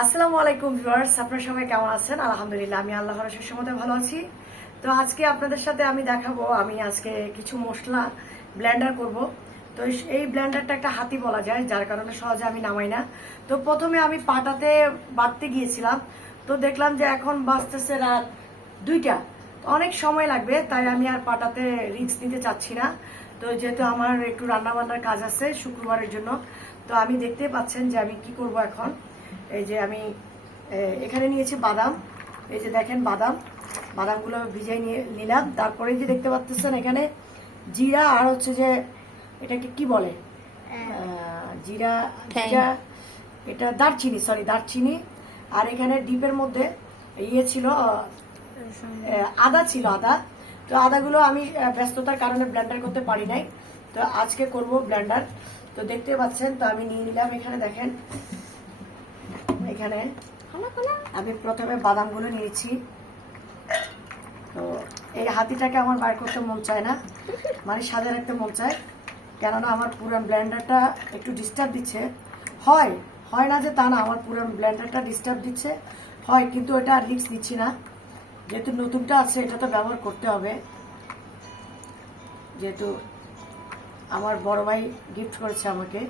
আসসালামু আলাইকুম ভিউয়ার্স, আপনারা সবাই কেমন আছেন? আলহামদুলিল্লাহ, আমি আল্লাহর অশেষ রহমতে ভালো আছি। তো আজকে আপনাদের সাথে আমি দেখাবো, আমি আজকে কিছু মশলা ব্লেন্ডার করব। তো এই ব্লেন্ডারটা একটা হাতি বলা যায়, যার কারণে সহজে আমি নামাই না। তো প্রথমে আমি পাটাতে বাটতে গিয়েছিলাম, তো দেখলাম যে এখন বাজতেছে রাত 2টা, তো অনেক সময় লাগবে, তাই আমি আর পাটাতে রিস্ক নিতে চাচ্ছি না। তো যেহেতু আমার একটু রান্না বান্নার কাজ আছে শুক্রবারের জন্য, তো আমি দেখতে পাচ্ছেন যে আমি কি করব এখন। এই যে আমি এখানে নিয়েছি বাদাম, এই যে দেখেন বাদামগুলো ভিজাই নিয়ে নিলাম। তারপরে যে দেখতে পাচ্ছেন এখানে জিরা, আর হচ্ছে যে এটাকে কি বলে, জিরা জিরা এটা দারচিনি। আর এখানে ডিপের মধ্যে ইয়ে ছিল, আদা ছিল, আদা। তো আদাগুলো আমি ব্যস্ততার কারণে ব্লেন্ডার করতে পারি নাই, তো আজকে করব ব্লেন্ডার। তো দেখতে পাচ্ছেন, তো আমি নিয়ে নিলাম। এখানে দেখেন, এখানে আমি প্রথমে বাদামগুলো নিয়েছি। তো এই হাতিটাকে আমার বার করতে মন চায় না, মানে সাজে রাখতে মন চায়, কেননা আমার পুরান ব্লেন্ডারটা একটু ডিস্টার্ব দিচ্ছে। হয় হয় না যে তা না, আমার পুরান ব্লেন্ডারটা ডিস্টার্ব দিচ্ছে, হয়, কিন্তু এটা রিস্ক নিচ্ছি না, যেহেতু নতুনটা আছে এটা তো ব্যবহার করতে হবে। যেহেতু আমার বড় ভাই গিফট করেছে আমাকে,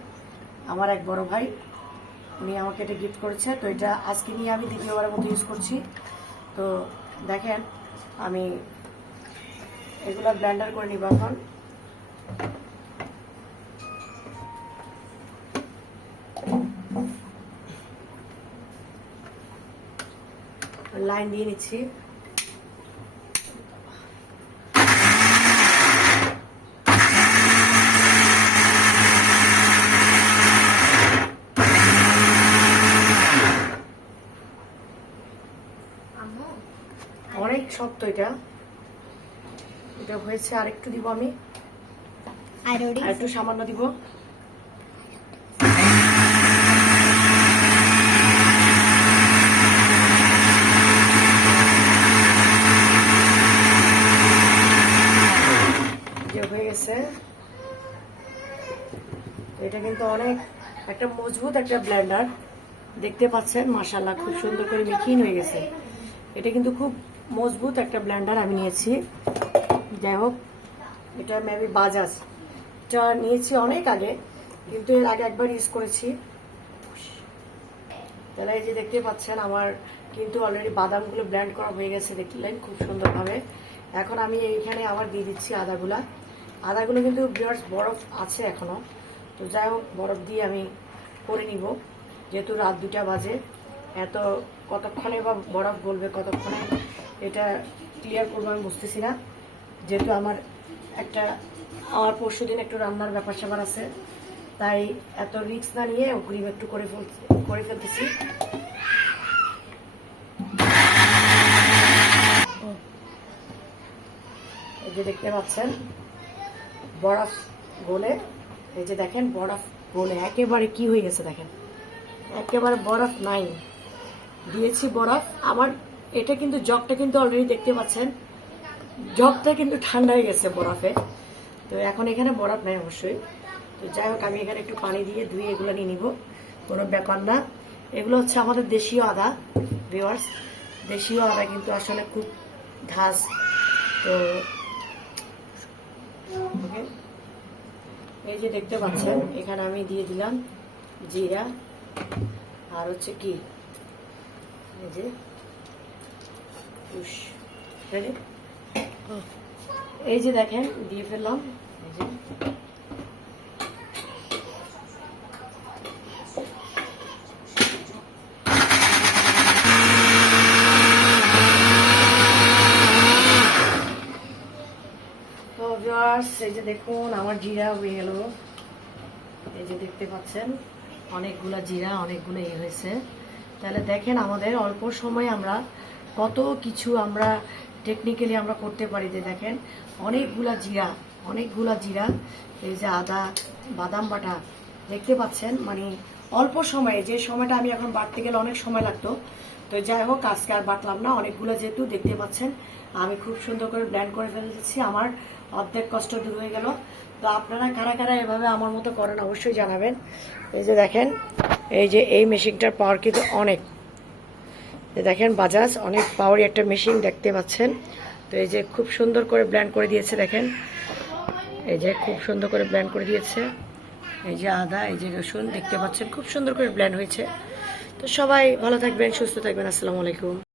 আমার এক বড় ভাই, উনি আমাকে এটা গিফট করেছে। তো এটা আজকে নিয়ে আমি দ্বিতীয়বারের মতো ইউজ করছি। তো দেখেন, আমি এগুলো ব্লেন্ডার করে নিব এখন। লাইন দিয়ে নিচ্ছি। অনেক শক্ত এটা, এটা হয়েছে, আর একটু দিব আমি, আর একটু সামান্য দিব। হয়ে গেছে। এটা কিন্তু অনেক একটা মজবুত একটা ব্লেন্ডার, দেখতে পাচ্ছেন মাশাআল্লাহ, খুব সুন্দর করে মেকিং হয়ে গেছে। এটা কিন্তু খুব মজবুত একটা ব্লেন্ডার আমি নিয়েছি। যাই হোক, এটা মেবি বাজাজ, এটা নিয়েছি অনেক আগে, কিন্তু এর আগে একবার ইউজ করেছি। তাহলে এই যে দেখতে পাচ্ছেন আমার কিন্তু অলরেডি বাদামগুলো ব্লেন্ড করা হয়ে গেছে, দেখলেন খুব সুন্দরভাবে। এখন আমি এইখানে আবার দিয়ে দিচ্ছি আদাগুলো কিন্তু বরফ আছে এখনো। তো যাই হোক, বরফ দিয়ে আমি করে নিব, যেহেতু রাত 2টা বাজে। এত কতক্ষণে বা বরফ গলবে, কতক্ষণে এটা ক্লিয়ার করবো আমি বুঝতেছি না, যেহেতু আমার পরশুদিন একটু রান্নার ব্যাপার স্যাপার আছে, তাই এত রিস্ক না নিয়ে অগ্রিম একটু করে ফেলতেছি। এই যে দেখতে পাচ্ছেন বরফ গলে, এই যে দেখেন বরফ গলে একেবারে কি হয়ে গেছে, দেখেন একেবারে বরফ নাই, দিয়েছি বরফ। আমার এটা কিন্তু জগটা কিন্তু অলরেডি দেখতে পাচ্ছেন, জগটা কিন্তু ঠান্ডা হয়ে গেছে বরফে। তো এখন এখানে বরফ নাই অবশ্যই। তো যাই হোক, আমি এখানে একটু পানি দিয়ে ধুয়ে এগুলো নিয়ে নিব, কোনো ব্যাপার না। এগুলো হচ্ছে আমাদের দেশীয় আদা ভিউয়ার্স, দেশীয় আদা কিন্তু আসলে খুব ধাস। তো এই যে দেখতে পাচ্ছেন, এখানে আমি দিয়ে দিলাম জিরা, আর হচ্ছে কি এই যে এই যে দেখেন দিয়ে ফেললাম। এই যে তো ভিউয়ার্স, এই যে দেখুন আমার জিরা হয়ে গেল। এই যে দেখতে পাচ্ছেন অনেকগুলা জিরা, অনেকগুলো হয়েছে। তাহলে দেখেন আমাদের অল্প সময়ে আমরা কত কিছু আমরা টেকনিক্যালি আমরা করতে পারি। যে দেখেন অনেকগুলা জিরা, এই যে আদা, বাদাম বাটা, দেখতে পাচ্ছেন, মানে অল্প সময়ে, যে সময়টা আমি এখন বাটতে গেলে অনেক সময় লাগতো। তো যাই হোক, আজকে আর বাটলাম না, অনেকগুলো যেহেতু দেখতে পাচ্ছেন আমি খুব সুন্দর করে ব্লেন্ড করে ফেলেছি, আমার অর্ধেক কষ্ট দূর হয়ে গেল। তো আপনারা কারা কারা এভাবে আমার মতো করেন অবশ্যই জানাবেন। এই যে দেখেন, এই যে এই মেশিনটার পাওয়ার কিন্তু অনেক। দেখেন বাজাজ অনেক পাওয়ারি একটা মেশিন দেখতে পাচ্ছেন। তো এই যে খুব সুন্দর করে ব্লেন্ড করে দিয়েছে, দেখেন এই যে খুব সুন্দর করে ব্লেন্ড করে দিয়েছে। এই যে আদা, এই যে রসুন দেখতে পাচ্ছেন, খুব সুন্দর করে ব্লেন্ড হয়েছে। তো সবাই ভালো থাকবেন, সুস্থ থাকবেন। আসসালামু আলাইকুম।